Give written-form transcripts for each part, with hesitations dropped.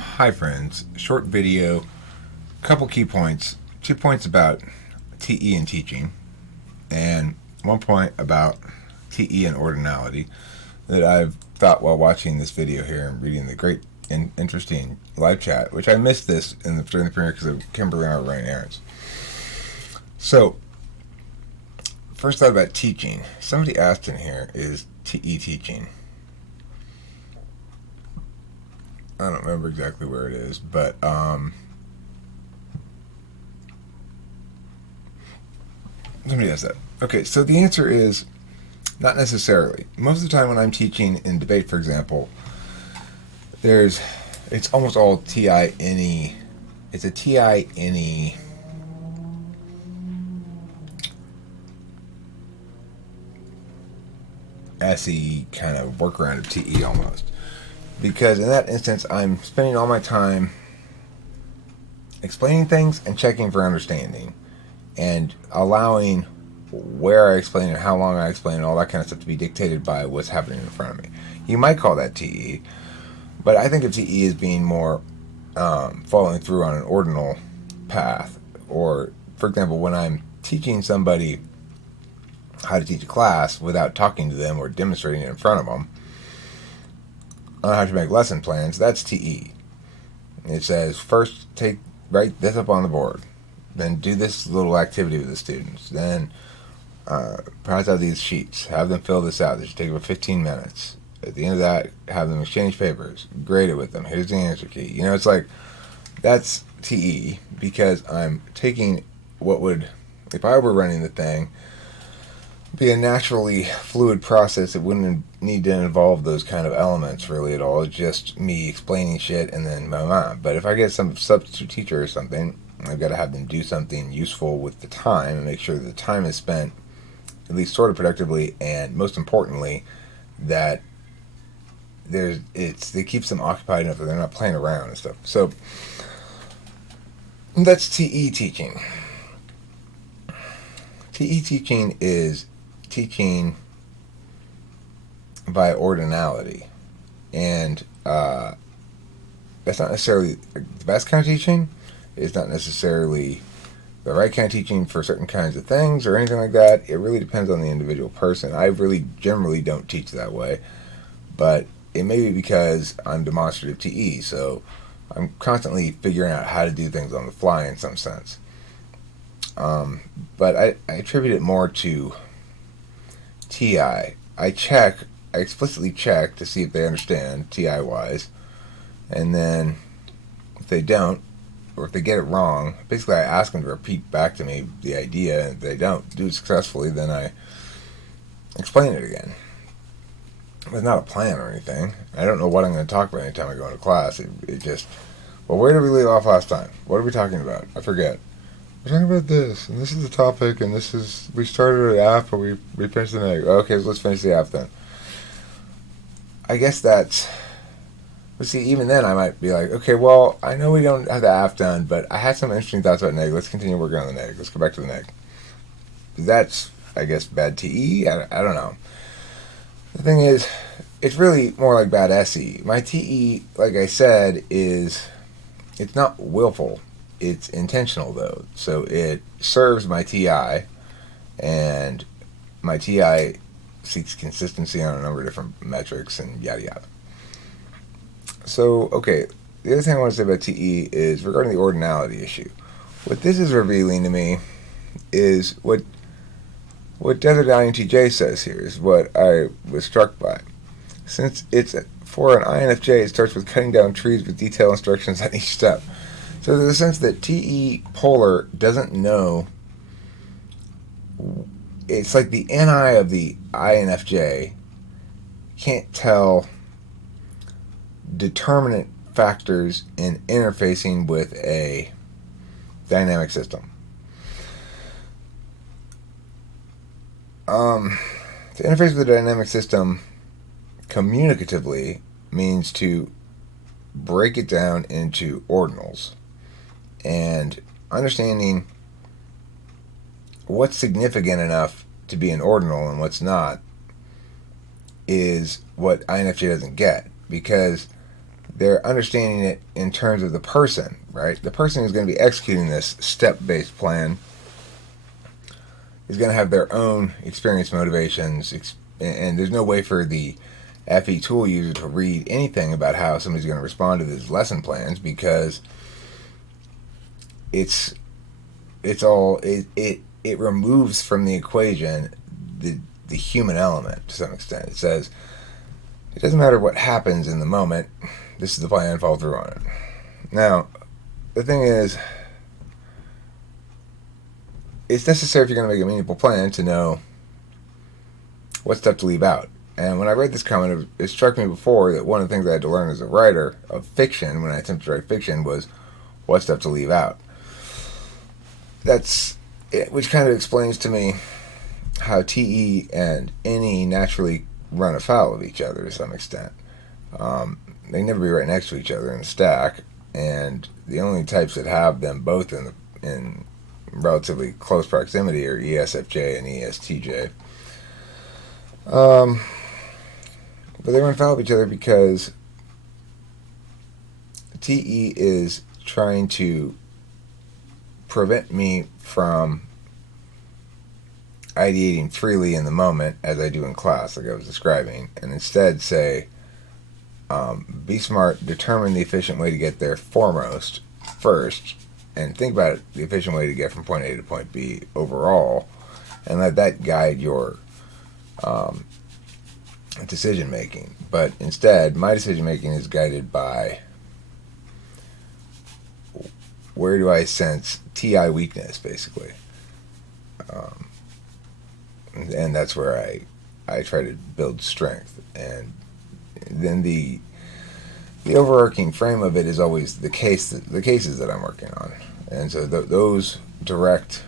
Hi friends, short video, couple key points, 2 points about TE and teaching, and 1 point about TE and ordinality that I've thought while watching this video here and reading the great and interesting live chat, which I missed this during the premiere because of Kimberly and I were running errands. So, first thought about teaching. Somebody asked in here, is TE teaching? I don't remember exactly where it is, but somebody asked that. Okay, so the answer is not necessarily. Most of the time when I'm teaching in debate, for example, it's almost all TI-NE. It's a TI-NE SE kind of workaround of TE almost. Because in that instance, I'm spending all my time explaining things and checking for understanding and allowing where I explain and how long I explain and all that kind of stuff to be dictated by what's happening in front of me. You might call that TE, but I think of TE as being more following through on an ordinal path. Or, for example, when I'm teaching somebody how to teach a class without talking to them or demonstrating it in front of them, on how to make lesson plans, that's TE. It says, first write this up on the board, then do this little activity with the students, then prize out these sheets, have them fill this out. This should take about 15 minutes. At the end of that, have them exchange papers, grade it with them. Here's the answer key. It's like, that's TE, because I'm taking what would, if I were running the thing, be a naturally fluid process. It wouldn't need to involve those kind of elements really at all. It's just me explaining shit and then But if I get some substitute teacher or something, I've got to have them do something useful with the time and make sure that the time is spent at least sort of productively, and most importantly, that it keeps them occupied enough that they're not playing around and stuff. So that's TE teaching. TE teaching is teaching by ordinality, and that's not necessarily the best kind of teaching. It's not necessarily the right kind of teaching for certain kinds of things or anything like that. It really depends on the individual person. I really generally don't teach that way, but it may be because I'm demonstrative TE, so I'm constantly figuring out how to do things on the fly in some sense. But I attribute it more to TI. I explicitly check to see if they understand, TI-wise, and then if they don't, or if they get it wrong, basically I ask them to repeat back to me the idea, and if they don't do it successfully, then I explain it again. It's not a plan or anything. I don't know what I'm going to talk about anytime I go into class. It just, well, where did we leave off last time? What are we talking about? I forget. We're talking about this, and this is the topic, and we started at app, or we finished the neg. Okay, so let's finish the app then. I guess let's see, even then I might be like, okay, well, I know we don't have the app done, but I had some interesting thoughts about neg. Let's continue working on the neg. Let's go back to the neg. That's, I guess, bad TE? I don't know. The thing is, it's really more like bad SE. My TE, like I said, it's not willful. It's intentional, though. So it serves my TI, and my TI seeks consistency on a number of different metrics and yada yada. So, okay, the other thing I want to say about TE is regarding the ordinality issue. What this is revealing to me is what Desert INTJ says here, is what I was struck by. Since it's for an INFJ, it starts with cutting down trees with detailed instructions on each step. So there's a sense that TE Polar doesn't know. It's like the NI of the INFJ can't tell determinant factors in interfacing with a dynamic system. To interface with a dynamic system communicatively means to break it down into ordinals, and understanding what's significant enough to be an ordinal and what's not is what INFJ doesn't get, because they're understanding it in terms of the person, right? The person who's going to be executing this step-based plan is going to have their own experience, motivations, and there's no way for the FE tool user to read anything about how somebody's going to respond to these lesson plans, because it removes from the equation the human element to some extent. It says it doesn't matter what happens in the moment, this is the plan, follow through on it. Now, the thing is, it's necessary if you're going to make a meaningful plan to know what stuff to leave out. And when I read this comment, it struck me before that one of the things I had to learn as a writer of fiction, when I attempted to write fiction, was what stuff to leave out. That's it, which kind of explains to me how TE and NE naturally run afoul of each other to some extent. They never be right next to each other in the stack, and the only types that have them both in relatively close proximity are ESFJ and ESTJ. But they run foul of each other because TE is trying to prevent me from ideating freely in the moment as I do in class, like I was describing, and instead say, be smart, determine the efficient way to get there first, and think about it, the efficient way to get from point A to point B overall, and let that guide your decision making. But instead, my decision making is guided by where do I sense TI weakness, basically. And that's where I try to build strength. And then the overarching frame of it is always the cases that I'm working on. And so those direct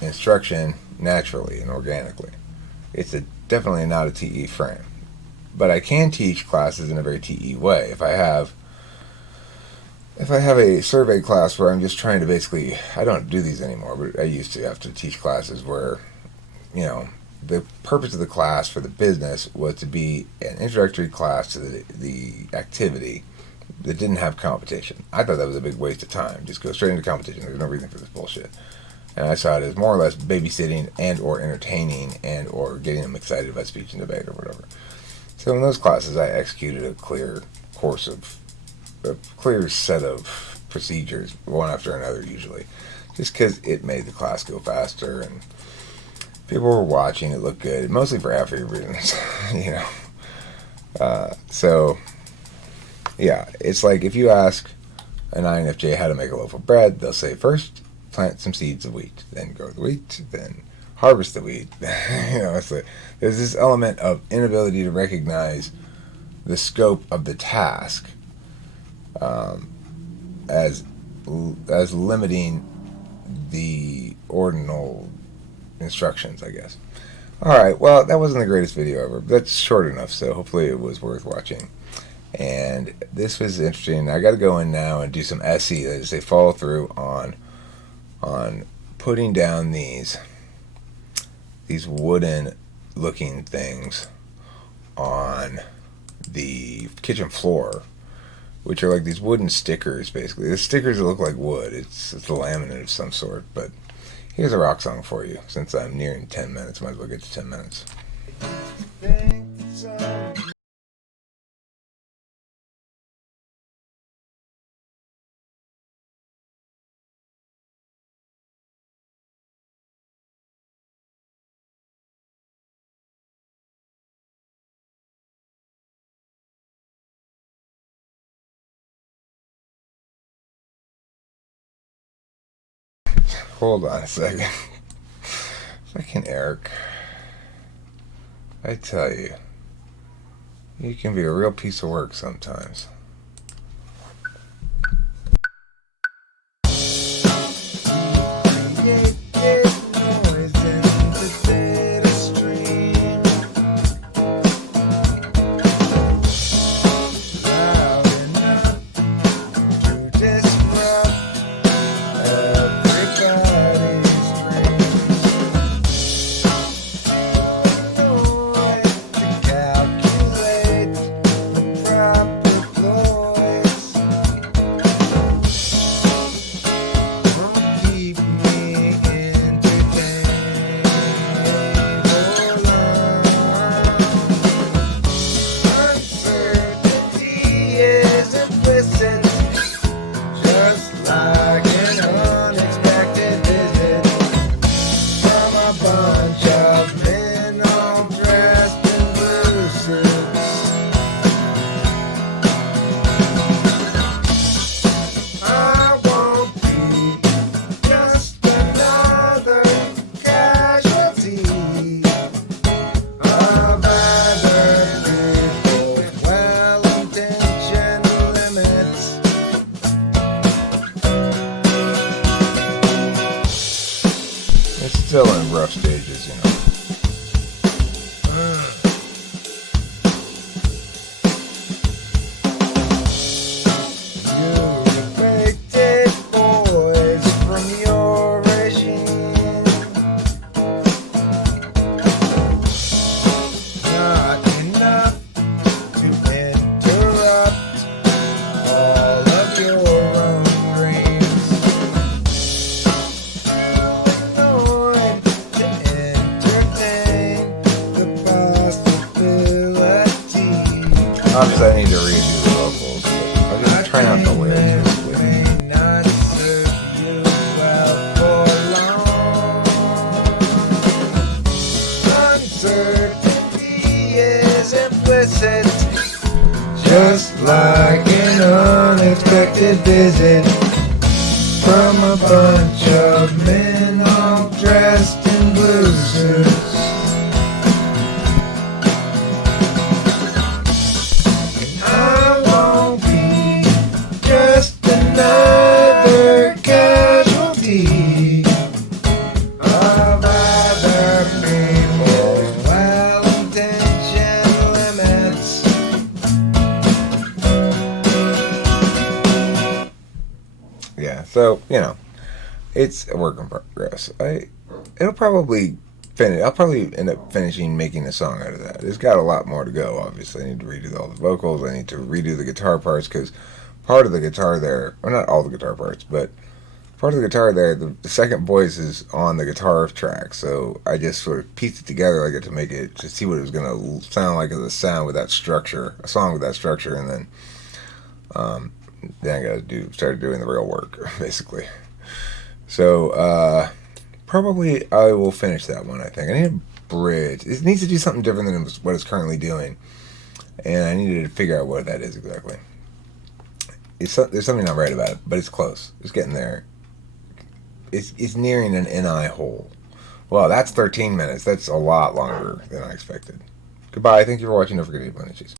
instruction naturally and organically. It's definitely not a TE frame. But I can teach classes in a very TE way. If I have a survey class where I'm just trying to basically, I don't do these anymore, but I used to have to teach classes where, the purpose of the class for the business was to be an introductory class to the activity that didn't have competition. I thought that was a big waste of time. Just go straight into competition. There's no reason for this bullshit. And I saw it as more or less babysitting and or entertaining and or getting them excited about speech and debate or whatever. So in those classes, I executed a clear set of procedures, one after another usually, just because it made the class go faster and people were watching, it looked good, mostly for FE reasons, So, yeah, it's like if you ask an INFJ how to make a loaf of bread, they'll say first plant some seeds of wheat, then grow the wheat, then harvest the wheat. It's like, there's this element of inability to recognize the scope of the task as limiting the ordinal instructions, I guess. Alright, well, that wasn't the greatest video ever, but that's short enough, so hopefully it was worth watching. And this was interesting. I got to go in now and do some SE, that is, they follow through on putting down these wooden looking things on the kitchen floor, which are like these wooden stickers, basically. The stickers that look like wood. It's a laminate of some sort, but here's a rock song for you. Since I'm nearing 10 minutes, might as well get to 10 minutes. Hold on a second. Fucking Eric. I tell you, you can be a real piece of work sometimes. Calculate the proper Obviously, I need to redo the vocals, but I'll just try out the lyrics. Uncertainty is implicit, Just like an unexpected visit from a bunch of men all dressed in blue suits. I won't be just another casualty of other people's well-intentioned limits. Yeah, so, it's a work in progress. It'll probably finish. I'll probably end up finishing making a song out of that. It's got a lot more to go, obviously. I need to redo all the vocals. I need to redo the guitar parts, because part of the guitar there, well, not all the guitar parts, but part of the guitar there, the second voice is on the guitar track, so I just sort of pieced it together like it to make it, to see what it was going to sound like as a sound with that structure, a song with that structure, and then I got to start doing the real work, basically. So, probably I will finish that one, I think. I need a bridge. It needs to do something different than what it's currently doing, and I needed to figure out what that is exactly. There's something not right about it, but it's close. It's getting there. It's nearing an NI hole. Well, that's 13 minutes. That's a lot longer than I expected. Goodbye. Thank you for watching. Don't forget to eat lemon cheese.